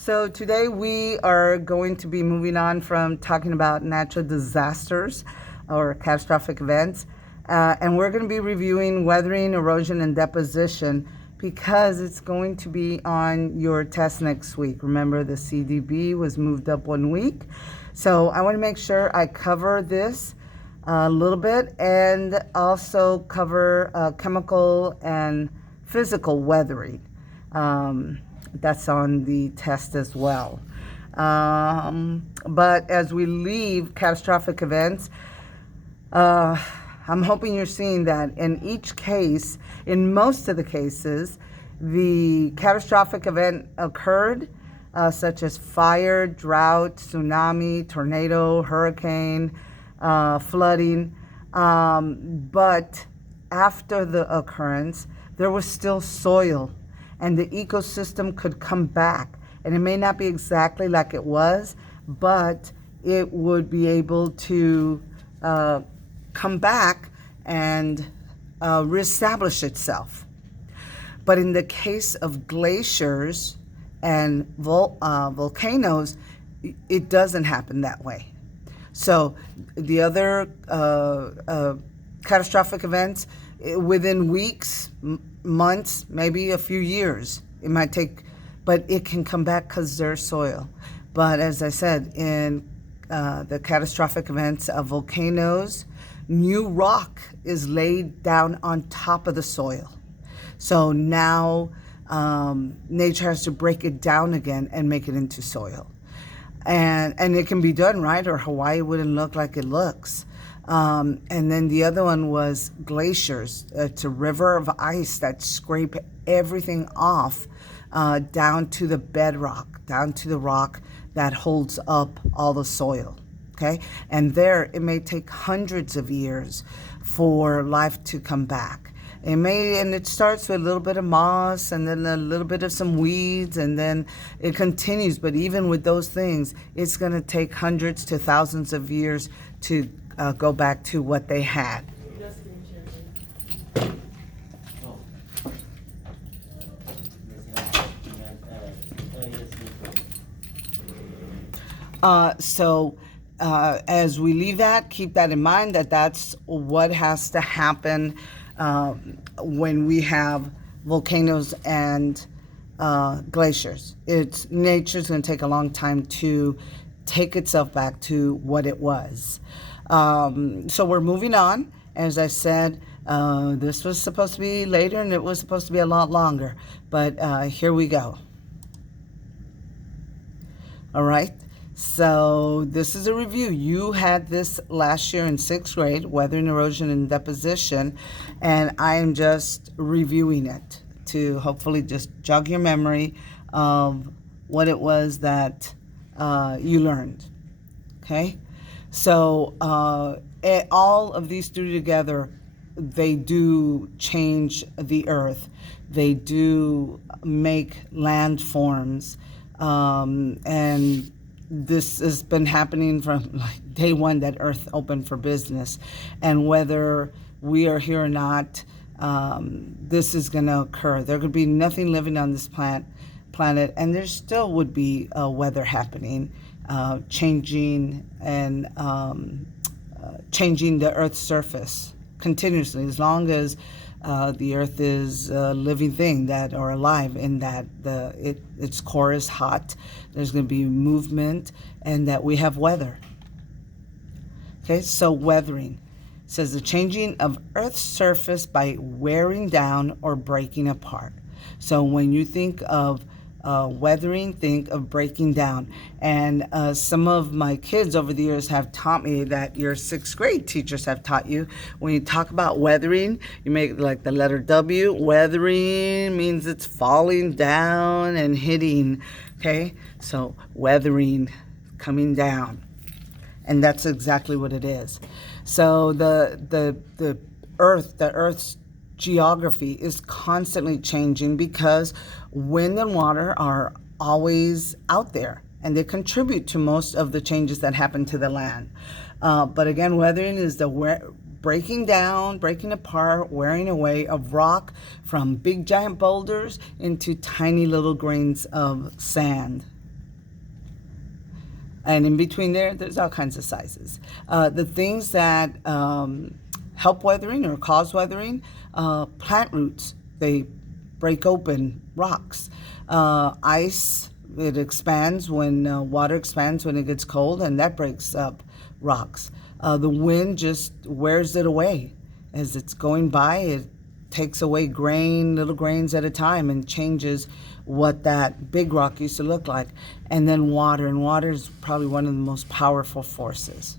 So today we are going to be moving on from talking about natural disasters or catastrophic events, and we're going to be reviewing weathering, erosion, and deposition because it's going to be on your test next week. Remember, the CDB was moved up 1 week, so I want to make sure I cover this a little bit and also cover chemical and physical weathering. That's on the test as well. But as we leave catastrophic events, I'm hoping you're seeing that in each case, in most of the cases, the catastrophic event occurred, such as fire, drought, tsunami, tornado, hurricane, flooding. But after the occurrence, there was still soil, and the ecosystem could come back. And it may not be exactly like it was, but it would be able to come back and reestablish itself. But in the case of glaciers and volcanoes, it doesn't happen that way. So the other catastrophic events, within weeks, months, maybe a few years, it might take, but it can come back because there's soil. But as I said, in the catastrophic events of volcanoes, new rock is laid down on top of the soil. So now nature has to break it down again and make it into soil. And it can be done, right? Or Hawaii wouldn't look like it looks. And then the other one was glaciers. It's a river of ice that scrape everything off down to the bedrock, down to the rock that holds up all the soil. Okay? And there, it may take hundreds of years for life to come back. And it starts with a little bit of moss and then a little bit of some weeds, and then it continues. But even with those things, it's going to take hundreds to thousands of years to go back to what they had. As we leave that, keep that in mind, that's what has to happen when we have volcanoes and glaciers. Nature's going to take a long time to take itself back to what it was. So we're moving on. As I said, this was supposed to be later and it was supposed to be a lot longer, but here we go. All right. So this is a review. You had this last year in 6th grade, weathering, erosion, and deposition, and I am just reviewing it to hopefully just jog your memory of what it was that you learned. Okay? So all of these three together, they do change the earth. They do make landforms, and this has been happening from like day one that Earth opened for business. And whether we are here or not, this is going to occur. There could be nothing living on this planet, and there still would be weather happening, changing and changing the Earth's surface continuously, as long as the Earth is a living thing that or alive in that its core is hot. There's going to be movement, and that we have weather. Okay, so weathering says the changing of Earth's surface by wearing down or breaking apart. So when you think of weathering, think of breaking down. And some of my kids over the years have taught me that your 6th grade teachers have taught you, when you talk about weathering, you make like the letter W. Weathering means it's falling down and hitting. Okay, so weathering, coming down, and that's exactly what it is. So the Earth's geography is constantly changing because wind and water are always out there, and they contribute to most of the changes that happen to the land. But again, weathering is the breaking down, breaking apart, wearing away of rock from big giant boulders into tiny little grains of sand. And in between there's all kinds of sizes. The things that help weathering or cause weathering, plant roots, they break open rocks. Ice, it expands when water expands when it gets cold, and that breaks up rocks. The wind just wears it away. As it's going by, it takes away little grains at a time, and changes what that big rock used to look like. And then water, and water is probably one of the most powerful forces.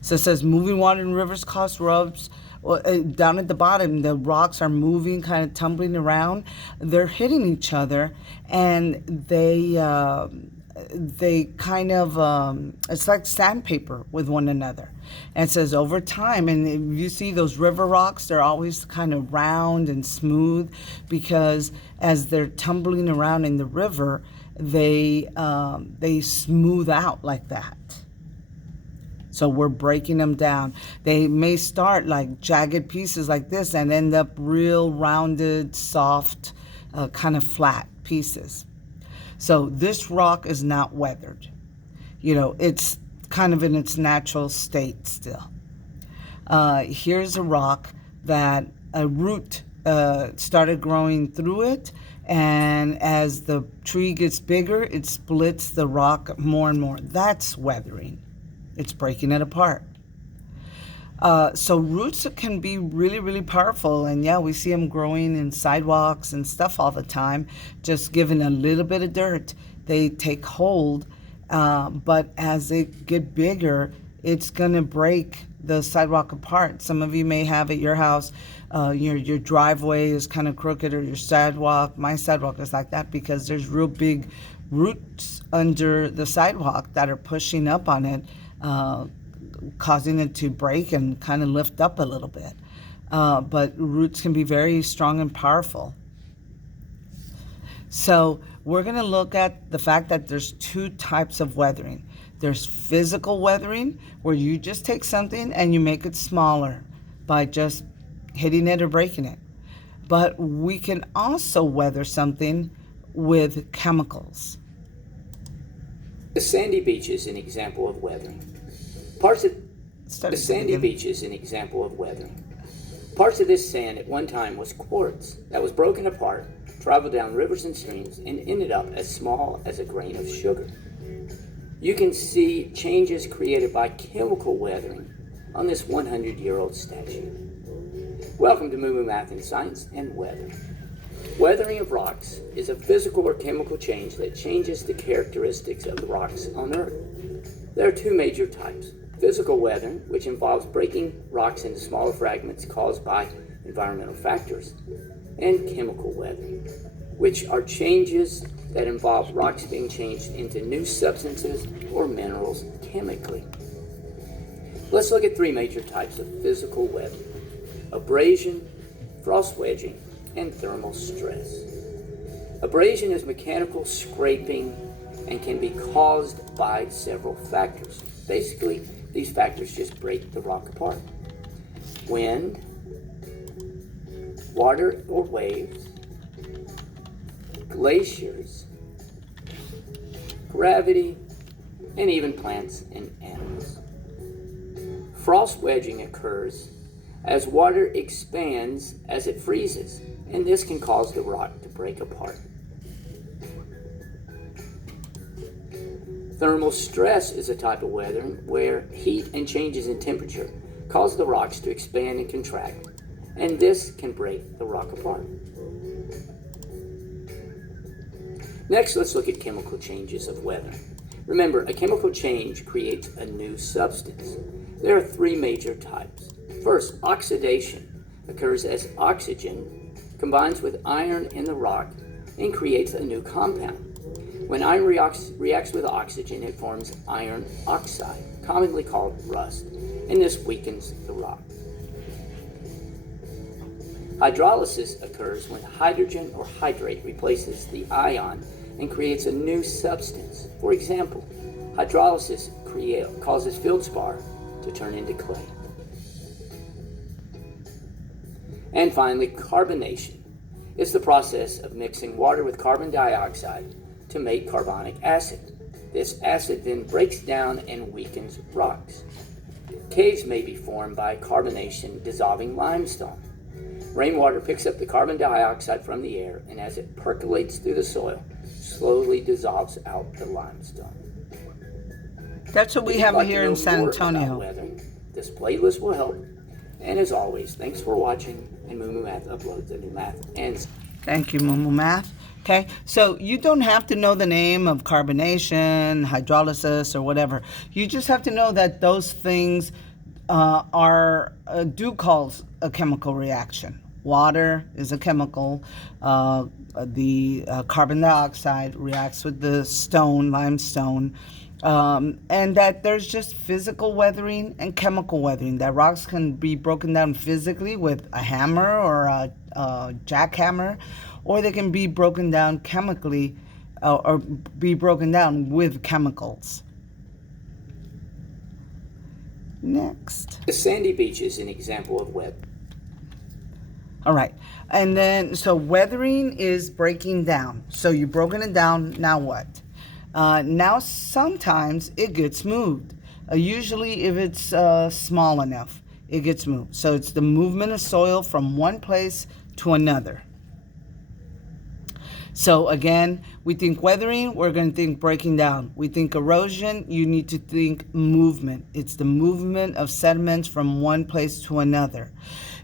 So it says moving water in rivers cause rubs. Down at the bottom, the rocks are moving, kind of tumbling around. They're hitting each other, and they kind of, it's like sandpaper with one another. And it says over time, and if you see those river rocks, they're always kind of round and smooth, because as they're tumbling around in the river, they smooth out like that. So we're breaking them down. They may start like jagged pieces like this and end up real rounded, soft, kind of flat pieces. So this rock is not weathered. It's kind of in its natural state still. Here's a rock that a root started growing through it, and as the tree gets bigger, it splits the rock more and more. That's weathering. It's breaking it apart. So roots can be really, really powerful. And yeah, we see them growing in sidewalks and stuff all the time. Just given a little bit of dirt, they take hold. But as they get bigger, it's going to break the sidewalk apart. Some of you may have at your house, your driveway is kind of crooked, or your sidewalk. My sidewalk is like that because there's real big roots under the sidewalk that are pushing up on it, causing it to break and kind of lift up a little bit. But roots can be very strong and powerful. So we're going to look at the fact that there's two types of weathering. There's physical weathering, where you just take something and you make it smaller by just hitting it or breaking it. But we can also weather something with chemicals. The sandy beach is an example of weathering. Parts of this sand at one time was quartz that was broken apart, traveled down rivers and streams, and ended up as small as a grain of sugar. You can see changes created by chemical weathering on this 100-year-old statue. Welcome to Moo Math and Science and Weather. Weathering of rocks is a physical or chemical change that changes the characteristics of the rocks on Earth. There are two major types: physical weathering, which involves breaking rocks into smaller fragments caused by environmental factors, and chemical weathering, which are changes that involve rocks being changed into new substances or minerals chemically. Let's look at three major types of physical weathering: abrasion, frost wedging, and thermal stress. Abrasion is mechanical scraping and can be caused by several factors. Basically, these factors just break the rock apart: wind, water or waves, glaciers, gravity, and even plants and animals. Frost wedging occurs as water expands as it freezes, and this can cause the rock to break apart. Thermal stress is a type of weathering where heat and changes in temperature cause the rocks to expand and contract, and this can break the rock apart. Next, let's look at chemical changes of weathering. Remember, a chemical change creates a new substance. There are three major types. First, oxidation occurs as oxygen combines with iron in the rock and creates a new compound. When iron reacts with oxygen, it forms iron oxide, commonly called rust, and this weakens the rock. Hydrolysis occurs when hydrogen or hydrate replaces the ion and creates a new substance. For example, hydrolysis causes feldspar to turn into clay. And finally, carbonation is the process of mixing water with carbon dioxide to make carbonic acid. This acid then breaks down and weakens rocks. Caves may be formed by carbonation dissolving limestone. Rainwater picks up the carbon dioxide from the air, and as it percolates through the soil, slowly dissolves out the limestone. That's what we have here in San Antonio. This playlist will help. And as always, thanks for watching, and Moo Math uploads a new math and... Thank you, Moo Math. Okay, so you don't have to know the name of carbonation, hydrolysis, or whatever. You just have to know that those things do cause a chemical reaction. Water is a chemical. The carbon dioxide reacts with the stone, limestone. And that there's just physical weathering and chemical weathering. That rocks can be broken down physically with a hammer or a jackhammer, or they can be broken down chemically or be broken down with chemicals. Next. The sandy beach is an example of weathering. All right. And then, so weathering is breaking down. So you've broken it down, now what? Now sometimes it gets moved. Usually if it's small enough, it gets moved. So it's the movement of soil from one place to another. So again, we think weathering, we're going to think breaking down. We think erosion, you need to think movement. It's the movement of sediments from one place to another.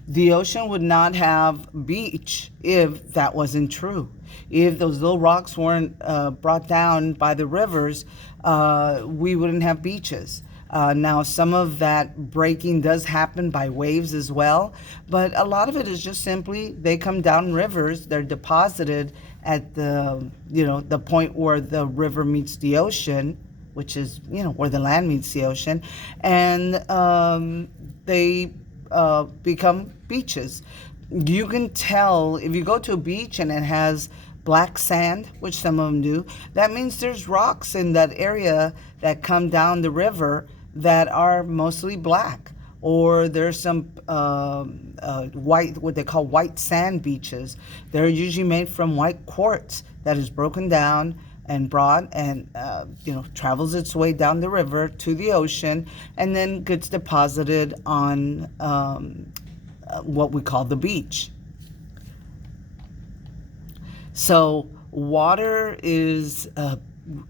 The ocean would not have beach if that wasn't true. If those little rocks weren't brought down by the rivers, we wouldn't have beaches. Now, some of that breaking does happen by waves as well, but a lot of it is just simply they come down rivers, they're deposited at the point where the river meets the ocean, which is, where the land meets the ocean, and they become beaches. You can tell if you go to a beach and it has black sand, which some of them do, that means there's rocks in that area that come down the river that are mostly black. Or there's some white, what they call white sand beaches. They're usually made from white quartz that is broken down and brought and travels its way down the river to the ocean and then gets deposited on what we call the beach. So water is,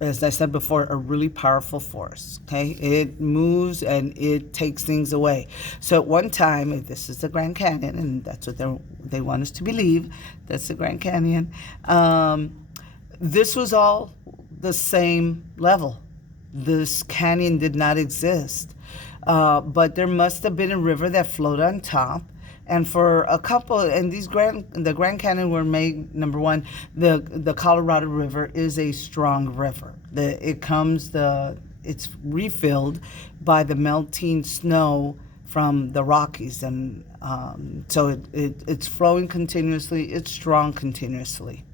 as I said before, a really powerful force. Okay, it moves and it takes things away. So at one time, this is the Grand Canyon, and that's what they want us to believe. That's the Grand Canyon. This was all the same level. This canyon did not exist, but there must have been a river that flowed on top. And for a couple, and the Grand Canyon were made, number one, the Colorado River is a strong river. It's refilled by the melting snow from the Rockies, and so it's flowing continuously. It's strong continuously.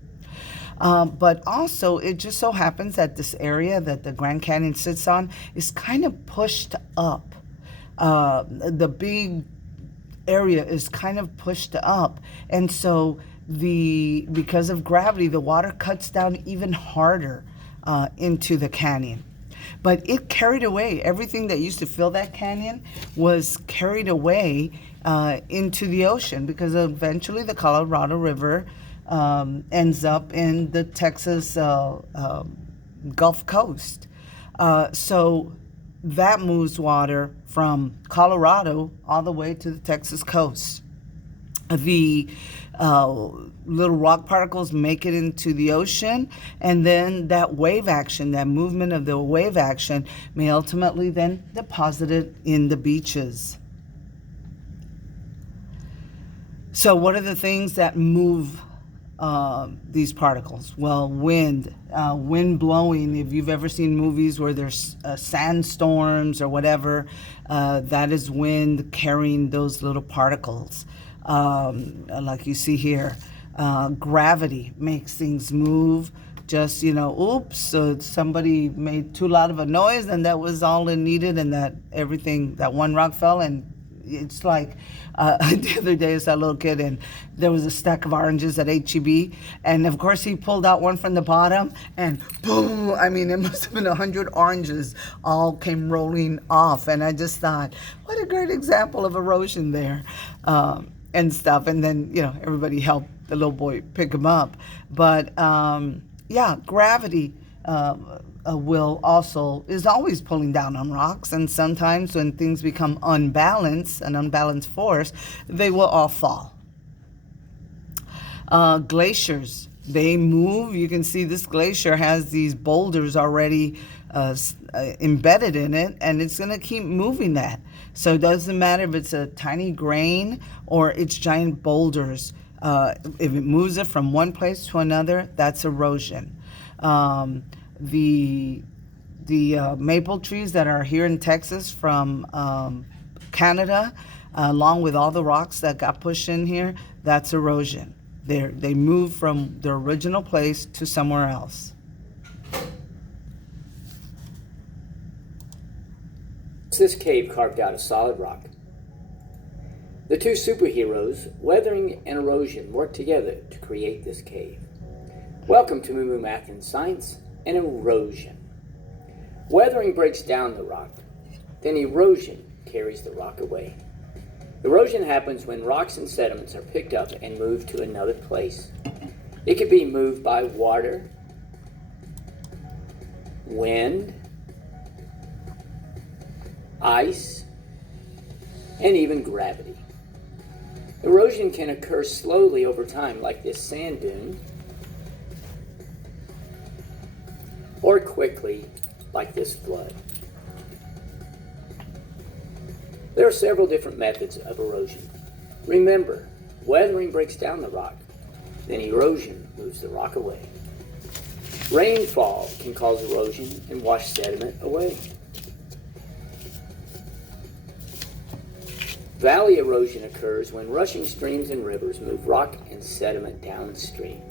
But also, it just so happens that this area that the Grand Canyon sits on is kind of pushed up. The big area is kind of pushed up, and so because of gravity, the water cuts down even harder into the canyon. But it carried away everything that used to fill that canyon was carried away into the ocean, because eventually the Colorado River ends up in the Texas Gulf Coast. So that moves water from Colorado all the way to the Texas coast. The little rock particles make it into the ocean, and then that wave action, that movement of the wave action, may ultimately then deposit it in the beaches. So what are the things that move these particles? Well, wind blowing. If you've ever seen movies where there's sandstorms or whatever, that is wind carrying those little particles. Like you see here, gravity makes things move. Just, oops, somebody made too loud of a noise, and that was all it needed, and that one rock fell and it's like the other day I saw a little kid and there was a stack of oranges at HEB, and of course he pulled out one from the bottom and boom, I mean it must have been 100 oranges all came rolling off, and I just thought, what a great example of erosion there, and stuff. And then everybody helped the little boy pick him up. But yeah, gravity is always pulling down on rocks, and sometimes when things become unbalanced, an unbalanced force, they will all fall. Glaciers, they move. You can see this glacier has these boulders already embedded in it, and it's going to keep moving that. So it doesn't matter if it's a tiny grain or it's giant boulders. If it moves it from one place to another, that's erosion. The maple trees that are here in Texas from Canada, along with all the rocks that got pushed in here, that's erosion. They move from their original place to somewhere else. This cave carved out of solid rock. The two superheroes, weathering and erosion, worked together to create this cave. Welcome to Moo Math and Science and Erosion. Weathering breaks down the rock, then erosion carries the rock away. Erosion happens when rocks and sediments are picked up and moved to another place. It could be moved by water, wind, ice, and even gravity. Erosion can occur slowly over time, like this sand dune, or quickly, like this flood. There are several different methods of erosion. Remember, weathering breaks down the rock, then erosion moves the rock away. Rainfall can cause erosion and wash sediment away. Valley erosion occurs when rushing streams and rivers move rock and sediment downstream.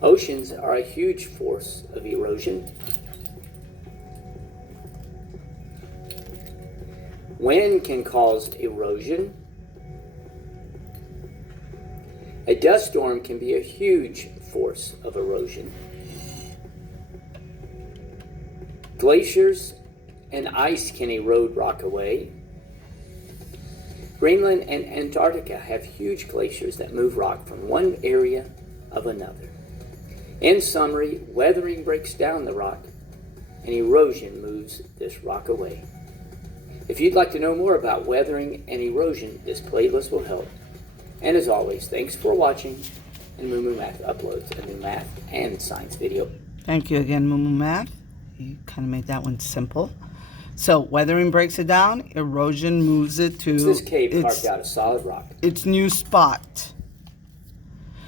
Oceans are a huge force of erosion. Wind can cause erosion. A dust storm can be a huge force of erosion. Glaciers and ice can erode rock away. Greenland and Antarctica have huge glaciers that move rock from one area of another. In summary, weathering breaks down the rock, and erosion moves this rock away. If you'd like to know more about weathering and erosion, this playlist will help. And as always, thanks for watching, and Moo Math uploads a new math and science video. Thank you again, Moo Math. You kind of made that one simple. So weathering breaks it down, erosion moves it to this cave carved out of solid rock. Its new spot.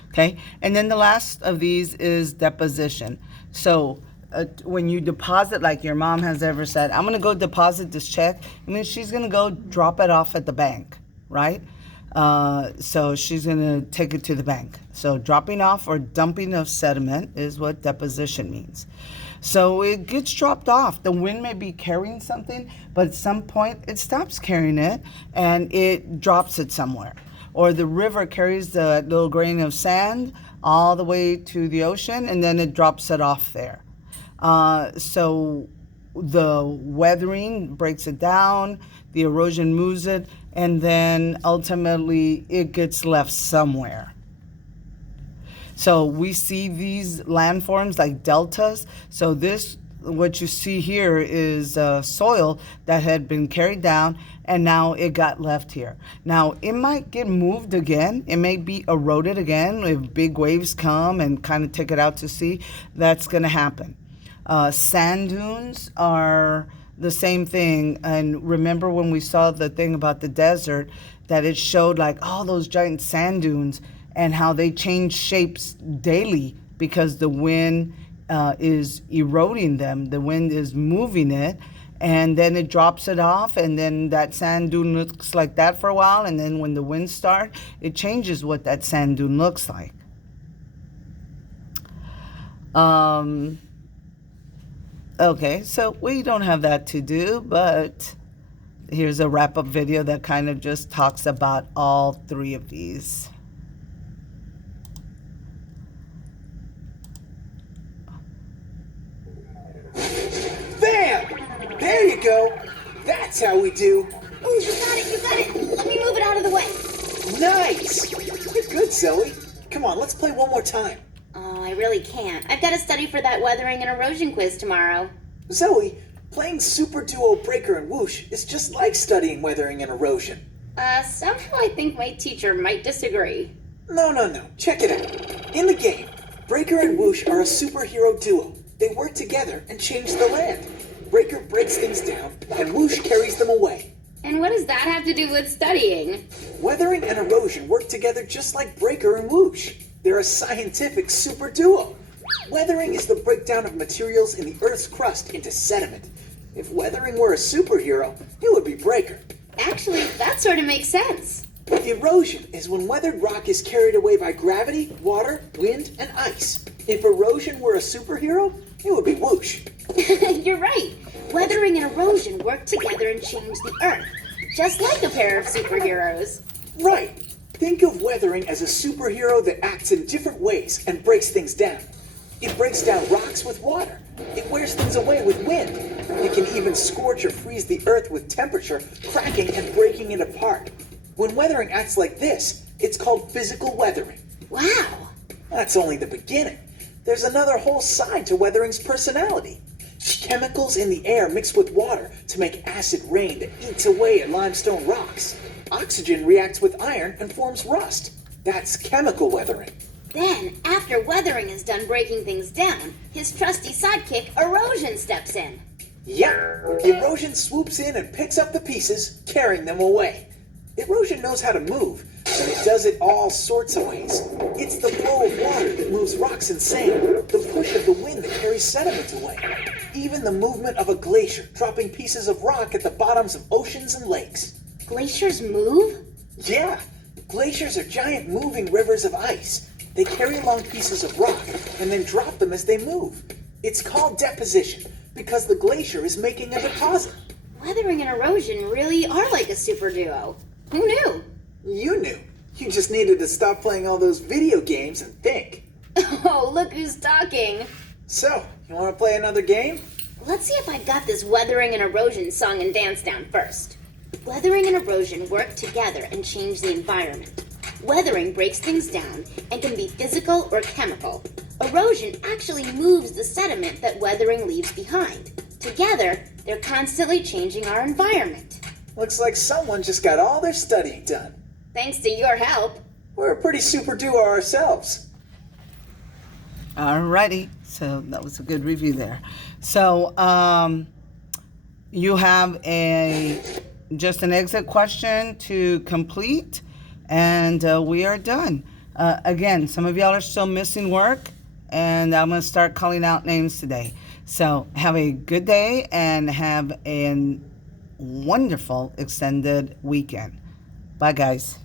Okay, and then the last of these is deposition. So when you deposit, like your mom has ever said, I'm gonna go deposit this check, and then she's gonna go drop it off at the bank, right? So she's gonna take it to the bank. So dropping off or dumping of sediment is what deposition means. So it gets dropped off. The wind may be carrying something, but at some point it stops carrying it and it drops it somewhere. Or the river carries the little grain of sand all the way to the ocean, and then it drops it off there. So the weathering breaks it down, the erosion moves it, and then ultimately it gets left somewhere. So we see these landforms like deltas. So this, what you see here is soil that had been carried down, and now it got left here. Now it might get moved again. It may be eroded again if big waves come and kind of take it out to sea. That's going to happen. Sand dunes are the same thing. And remember when we saw the thing about the desert, that it showed like all those giant sand dunes and how they change shapes daily because the wind is eroding them. The wind is moving it, and then it drops it off, and then that sand dune looks like that for a while, and then when the winds start, it changes what that sand dune looks like. Okay, so we don't have that to do, but here's a wrap-up video that kind of just talks about all three of these. Bam! There you go. That's how we do. Oh, you got it, you got it. Let me move it out of the way. Nice. You're good, Zoe. Come on, let's play one more time. Oh, I really can't. I've got to study for that weathering and erosion quiz tomorrow. Zoe, playing Super Duo Breaker and Whoosh is just like studying weathering and erosion. Somehow I think my teacher might disagree. No. Check it out. In the game, Breaker and Whoosh are a superhero duo. They work together and change the land. Breaker breaks things down, and Whoosh carries them away. And what does that have to do with studying? Weathering and erosion work together just like Breaker and Whoosh. They're a scientific super duo. Weathering is the breakdown of materials in the Earth's crust into sediment. If weathering were a superhero, it would be Breaker. Actually, that sort of makes sense. Erosion is when weathered rock is carried away by gravity, water, wind, and ice. If erosion were a superhero, it would be Whoosh. You're right. Weathering and erosion work together and change the Earth, just like a pair of superheroes. Right. Think of weathering as a superhero that acts in different ways and breaks things down. It breaks down rocks with water. It wears things away with wind. It can even scorch or freeze the Earth with temperature, cracking and breaking it apart. When weathering acts like this, it's called physical weathering. Wow. That's only the beginning. There's another whole side to weathering's personality. Chemicals in the air mix with water to make acid rain that eats away at limestone rocks. Oxygen reacts with iron and forms rust. That's chemical weathering. Then, after weathering is done breaking things down, his trusty sidekick, Erosion, steps in. Yep, erosion swoops in and picks up the pieces, carrying them away. Erosion knows how to move, and it does it all sorts of ways. It's the flow of water that moves rocks and sand, the push of the wind that carries sediment away, even the movement of a glacier dropping pieces of rock at the bottoms of oceans and lakes. Glaciers move? Yeah, glaciers are giant moving rivers of ice. They carry along pieces of rock and then drop them as they move. It's called deposition because the glacier is making a deposit. Weathering and erosion really are like a super duo. Who knew? You knew. You just needed to stop playing all those video games and think. Oh, look who's talking. So, you want to play another game? Let's see if I got this weathering and erosion song and dance down first. Weathering and erosion work together and change the environment. Weathering breaks things down and can be physical or chemical. Erosion actually moves the sediment that weathering leaves behind. Together, they're constantly changing our environment. Looks like someone just got all their studying done. Thanks to your help. We're a pretty super duo ourselves. Alrighty, so that was a good review there. So you have just an exit question to complete, and we are done. Again, some of y'all are still missing work, and I'm going to start calling out names today. So have a good day and have a wonderful extended weekend. Bye, guys.